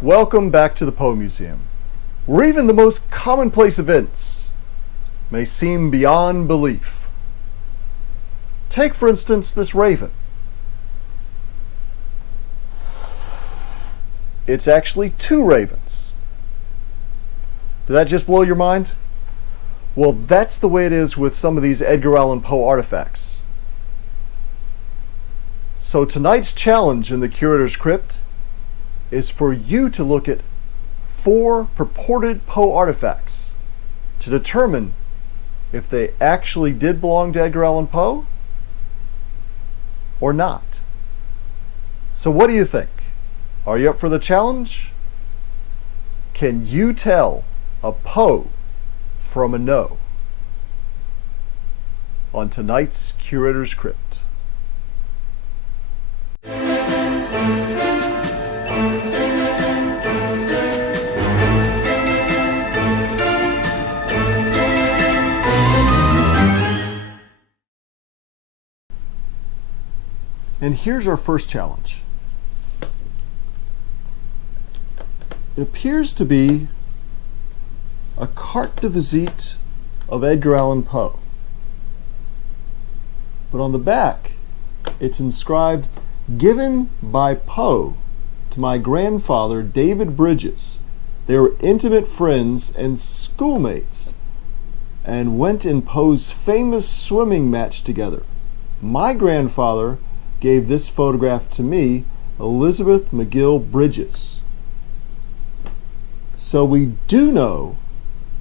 Welcome back to the Poe Museum, where even the most commonplace events may seem beyond belief. Take, for instance, this raven. It's actually two ravens. Did that just blow your mind? Well, that's the way it is with some of these Edgar Allan Poe artifacts. So tonight's challenge in the Curator's Crypt is for you to look at 4 purported Poe artifacts to determine if they actually did belong to Edgar Allan Poe or not. So what do you think? Are you up for the challenge? Can you tell a Poe from a no on tonight's Curator's Crypt? And here's our first challenge. It appears to be a carte de visite of Edgar Allan Poe. But on the back, it's inscribed, "Given by Poe to my grandfather, David Bridges. They were intimate friends and schoolmates and went in Poe's famous swimming match together. My grandfather gave this photograph to me, Elizabeth McGill Bridges." So we do know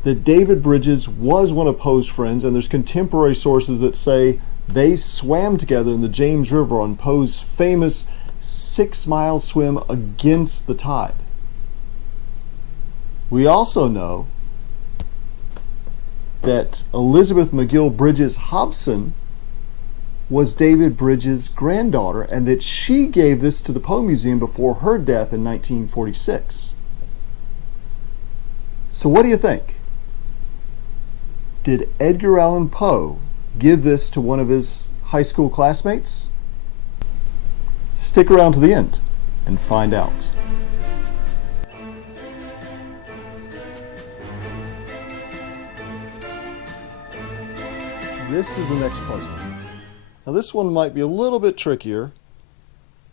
that David Bridges was one of Poe's friends, and there's contemporary sources that say they swam together in the James River on Poe's famous 6-mile swim against the tide. We also know that Elizabeth McGill Bridges Hobson was David Bridges' granddaughter, and that she gave this to the Poe Museum before her death in 1946. So what do you think? Did Edgar Allan Poe give this to one of his high school classmates? Stick around to the end and find out. This is the next puzzle. Now this one might be a little bit trickier.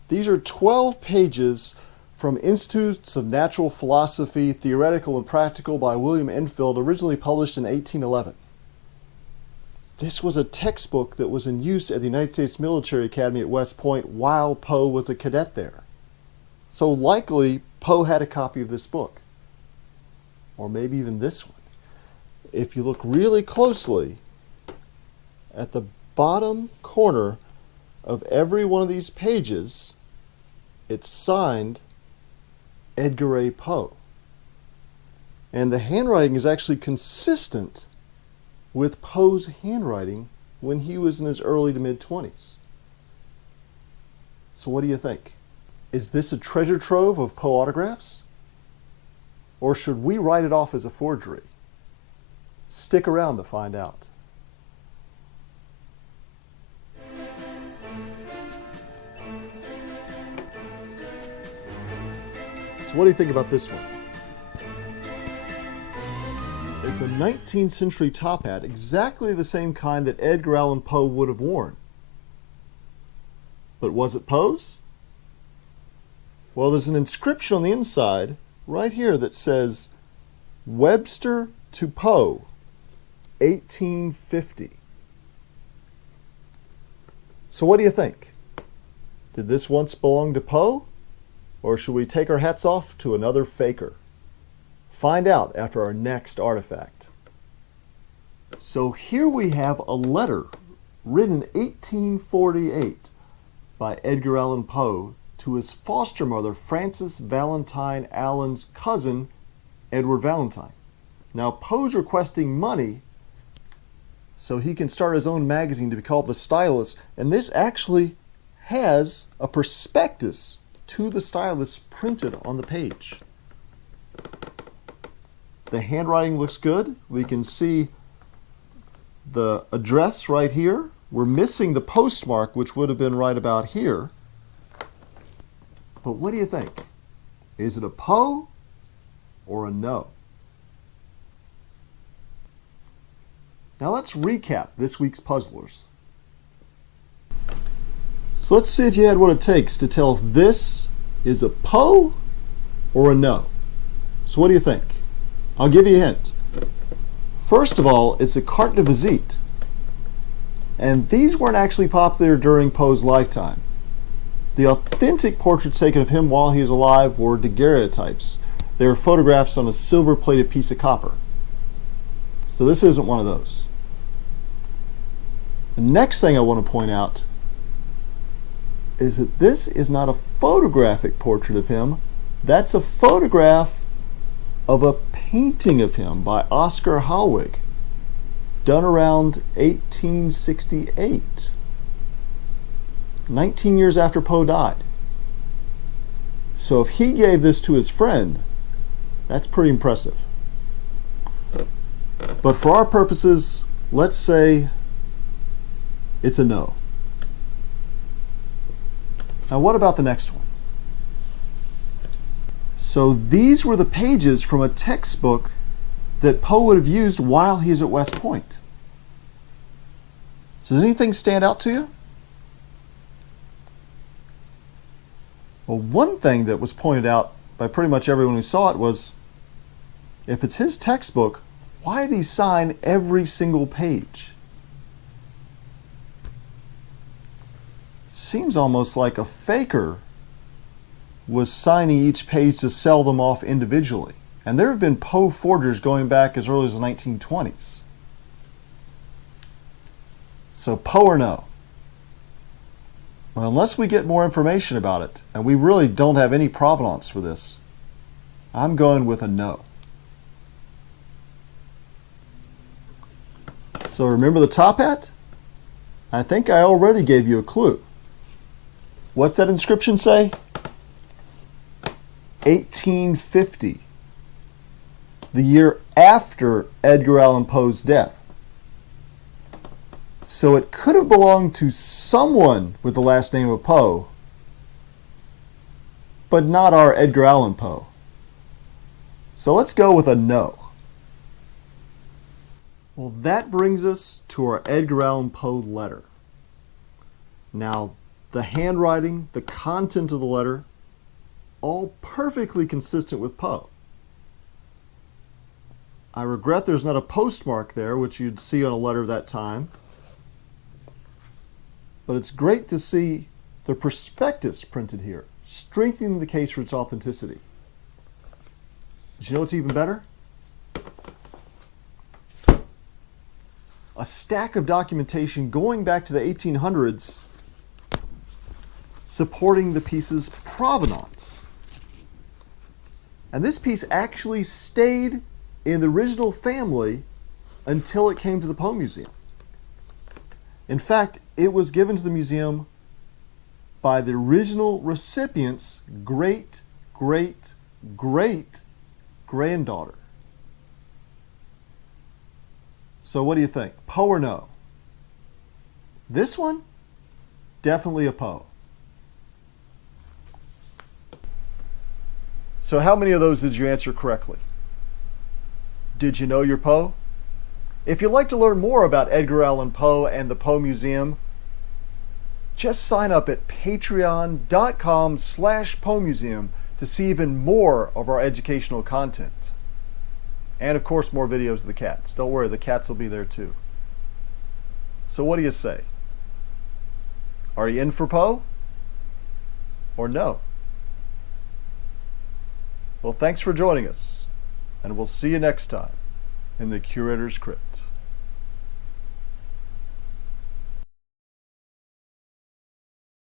These are 12 pages from Institutes of Natural Philosophy, Theoretical and Practical by William Enfield, originally published in 1811. This was a textbook that was in use at the United States Military Academy at West Point while Poe was a cadet there. So likely Poe had a copy of this book, or maybe even this one. If you look really closely at the bottom corner of every one of these pages, it's signed Edgar A. Poe. And the handwriting is actually consistent with Poe's handwriting when he was in his early to mid-20s. So what do you think? Is this a treasure trove of Poe autographs? Or should we write it off as a forgery? Stick around to find out. So what do you think about this one? It's a 19th century top hat, exactly the same kind that Edgar Allan Poe would have worn. But was it Poe's? Well, there's an inscription on the inside right here that says, "Webster to Poe, 1850. So what do you think? Did this once belong to Poe? Or should we take our hats off to another faker? Find out after our next artifact. So here we have a letter written in 1848 by Edgar Allan Poe to his foster mother, Frances Valentine Allen's cousin, Edward Valentine. Now Poe's requesting money so he can start his own magazine to be called The Stylus, and this actually has a prospectus to the stylus printed on the page. The handwriting looks good. We can see the address right here. We're missing the postmark, which would have been right about here. But what do you think? Is it a Poe or a no? Now let's recap this week's puzzlers. So let's see if you had what it takes to tell if this is a Poe or a no. So what do you think? I'll give you a hint. First of all, it's a carte de visite. And these weren't actually popular during Poe's lifetime. The authentic portraits taken of him while he was alive were daguerreotypes. They were photographs on a silver-plated piece of copper. So this isn't one of those. The next thing I want to point out is that this is not a photographic portrait of him. That's a photograph of a painting of him by Oscar Hallwig, done around 1868, 19 years after Poe died. So if he gave this to his friend, that's pretty impressive. But for our purposes, let's say it's a no. Now what about the next one? So these were the pages from a textbook that Poe would have used while he's at West Point. So does anything stand out to you? Well, one thing that was pointed out by pretty much everyone who saw it was, if it's his textbook, why did he sign every single page? Seems almost like a faker was signing each page to sell them off individually. And there have been Poe forgers going back as early as the 1920s. So Poe or no? Well, unless we get more information about it, and we really don't have any provenance for this, I'm going with a no. So remember the top hat? I think I already gave you a clue. What's that inscription say? 1850, the year after Edgar Allan Poe's death. So it could have belonged to someone with the last name of Poe, but not our Edgar Allan Poe. So let's go with a no. Well, that brings us to our Edgar Allan Poe letter. Now, the handwriting, the content of the letter, all perfectly consistent with Poe. I regret there's not a postmark there, which you'd see on a letter of that time. But it's great to see the prospectus printed here, strengthening the case for its authenticity. But you know what's even better? A stack of documentation going back to the 1800s supporting the piece's provenance. And this piece actually stayed in the original family until it came to the Poe Museum. In fact, it was given to the museum by the original recipient's great-great-great-granddaughter. So what do you think? Poe or no? This one? Definitely a Poe. So how many of those did you answer correctly? Did you know your Poe? If you'd like to learn more about Edgar Allan Poe and the Poe Museum, just sign up at patreon.com/Poe Museum to see even more of our educational content. And of course, more videos of the cats. Don't worry, the cats will be there too. So what do you say? Are you in for Poe? Or no? Well, thanks for joining us, and we'll see you next time in the Curator's Crypt.